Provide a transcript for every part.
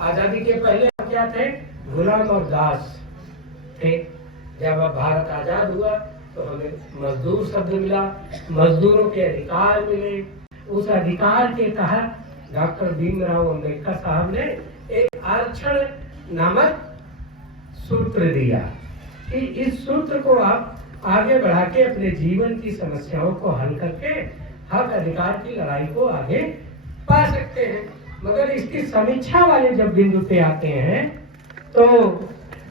आजादी के पहले हम क्या थे? गुलाम और दास थे। जब अब भारत आजाद हुआ तो हमें मजदूर शब्द मिला, मजदूरों के अधिकार मिले। उस अधिकार के तहत डॉक्टर भीमराव अम्बेडकर साहब ने एक आरक्षण नामक सूत्र दिया कि इस सूत्र को आप आगे बढ़ा के अपने जीवन की समस्याओं को हल करके हक अधिकार की लड़ाई को आगे पा सकते हैं। मगर इसकी समीक्षा वाले जब बिंदु पे आते हैं तो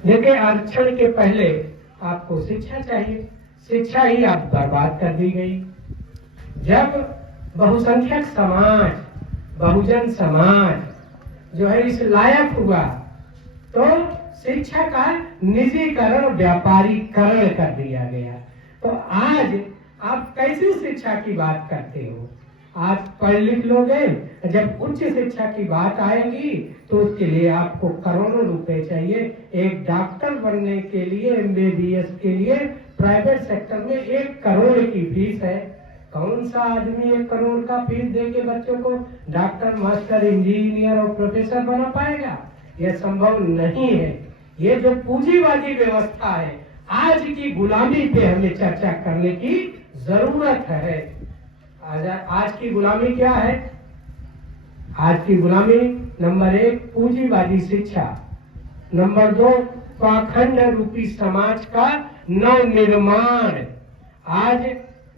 देखिए, आरक्षण के पहले आपको शिक्षा चाहिए। शिक्षा ही आप बर्बाद कर दी गई। जब बहुसंख्यक समाज, बहुजन समाज जो है इस लायक हुआ तो शिक्षा का निजीकरण, व्यापारीकरण कर दिया गया। तो आज आप कैसी शिक्षा की बात करते हो? आज पढ़ लिख लोगे, जब उच्च शिक्षा की बात आएगी तो उसके लिए आपको करोड़ों रुपए चाहिए। एक डॉक्टर बनने के लिए, MBBS के लिए प्राइवेट सेक्टर में 1 करोड़ की फीस है। कौन सा आदमी 1 करोड़ का फीस दे के बच्चों को डॉक्टर, मास्टर, इंजीनियर और प्रोफेसर बना पाएगा? यह संभव नहीं है। ये जो पूंजीवादी व्यवस्था है, आज की गुलामी पे हमें चर्चा करने की जरूरत है। आज की गुलामी क्या है? आज की गुलामी नंबर 1 पूंजीवादी शिक्षा, नंबर 2 पाखंड रूपी समाज का नवनिर्माण। आज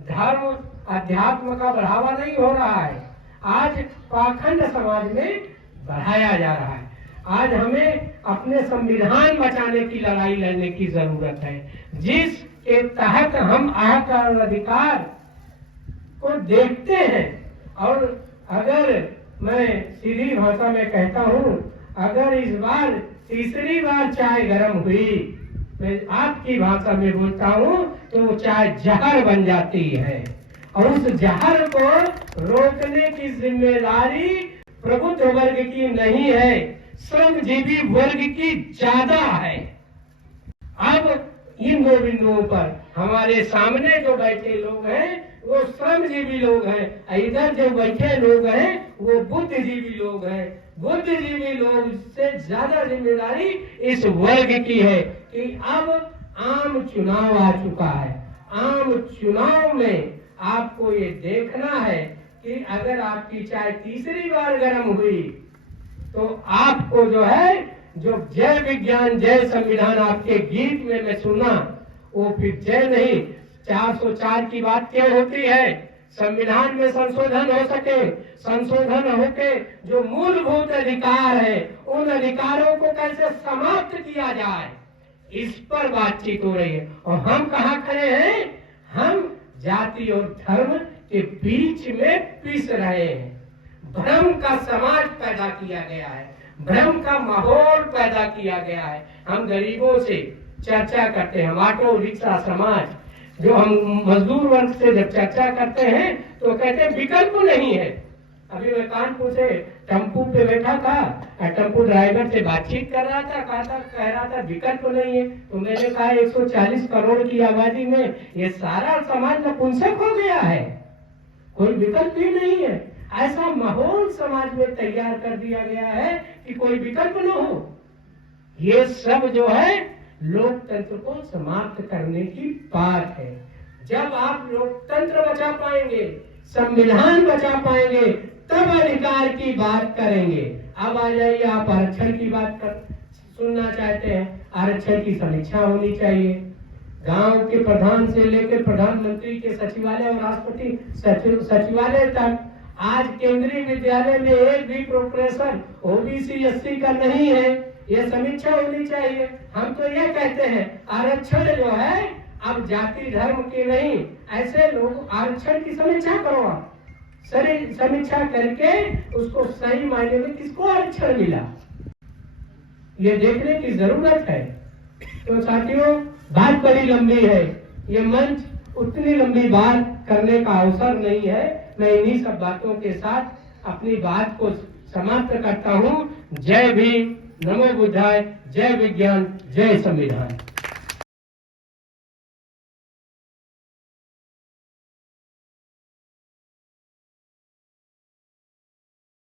धर्म अध्यात्म का बढ़ावा नहीं हो रहा है, आज पाखंड समाज में बढ़ाया जा रहा है। आज हमें अपने संविधान बचाने की लड़ाई लड़ने की जरूरत है, जिसके तहत हम आकर अधिकार को देखते हैं। और अगर मैं सीधी भाषा में कहता हूँ, अगर इस बार तीसरी बार चाय गर्म हुई, मैं आपकी भाषा में बोलता हूँ, तो वो चाय जहर बन जाती है। और उस जहर को रोकने की जिम्मेदारी प्रबुद्ध वर्ग की नहीं है, श्रमजीवी वर्ग की ज्यादा है। अब इन 2 बिंदुओं पर हमारे सामने जो बैठे लोग हैं वो श्रमजीवी लोग हैं, इधर जो बैठे लोग हैं वो बुद्धिजीवी लोग हैं। बुद्धिजीवी लोग से ज्यादा जिम्मेदारी इस वर्ग की है कि अब आम चुनाव आ चुका है। आम चुनाव में आपको ये देखना है कि अगर आपकी चाय तीसरी बार गर्म हुई तो आपको जो है, जो जय विज्ञान जय संविधान आपके गीत में मैं सुना, वो फिर जय नहीं, 404 की बात क्यों होती है? संविधान में संशोधन हो सके, संशोधन होके जो मूलभूत अधिकार है उन अधिकारों को कैसे समाप्त किया जाए, इस पर बातचीत हो रही है। और हम कहाँ खड़े हैं? हम जाति और धर्म के बीच में पिस रहे हैं। भ्रम का समाज पैदा किया गया है, भ्रम का माहौल पैदा किया गया है। हम गरीबों से चर्चा करते हैं, ऑटो रिक्शा समाज, जो हम मजदूर वर्ग से जब चर्चा करते हैं तो कहते हैं विकल्प नहीं है। अभी मैं कानपुर से टेम्पू पे बैठा था, टेम्पू ड्राइवर से बातचीत कर रहा था, कह रहा था विकल्प नहीं है। तो मैंने कहा 140 करोड़ की आबादी में ये सारा समाज नपुंसक हो गया है, कोई विकल्प ही नहीं है। ऐसा माहौल समाज में तैयार कर दिया गया है कि कोई विकल्प न हो। ये सब जो है लोकतंत्र को समाप्त करने की बात है। जब आप लोकतंत्र बचा पाएंगे, संविधान बचा पाएंगे, तब अधिकार की बात करेंगे। अब आ जाइए, आप आरक्षण की बात सुनना चाहते हैं। आरक्षण की समीक्षा होनी चाहिए। गांव के प्रधान से लेकर प्रधानमंत्री के सचिवालय और राष्ट्रपति सचिवालय तक आज केंद्रीय विद्यालय में एक भी प्रोफेसर OBC SC का नहीं है। ये समीक्षा होनी चाहिए। हम तो ये कहते हैं आरक्षण जो है अब जाति धर्म के नहीं, ऐसे लोग आरक्षण की समीक्षा करो। आप समीक्षा करके उसको सही मायने में किसको आरक्षण मिला, ये देखने की जरूरत है। तो साथियों, बात बड़ी लंबी है, ये मंच उतनी लंबी बात करने का अवसर नहीं है। मैं इन्हीं सब बातों के साथ अपनी बात को समाप्त करता हूँ। जय भीम, नमो बुद्धाय, जय विज्ञान, जय संविधान।